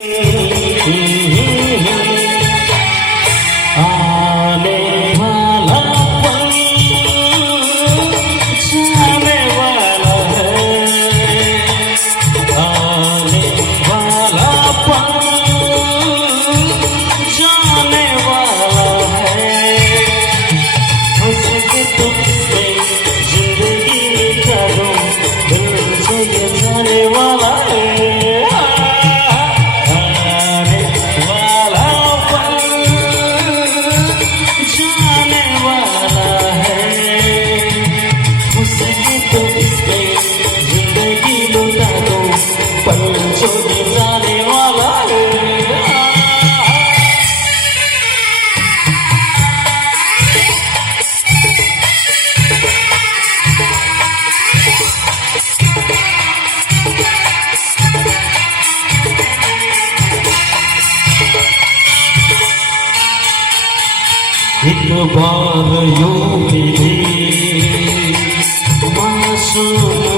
आने वाला पल जाने वाला है, आने वाला पल जाने वाला है। हंस के तुझसे जिंदगी करूं, दिल से ये जाने वाला है। एक बार यूं भी मासूम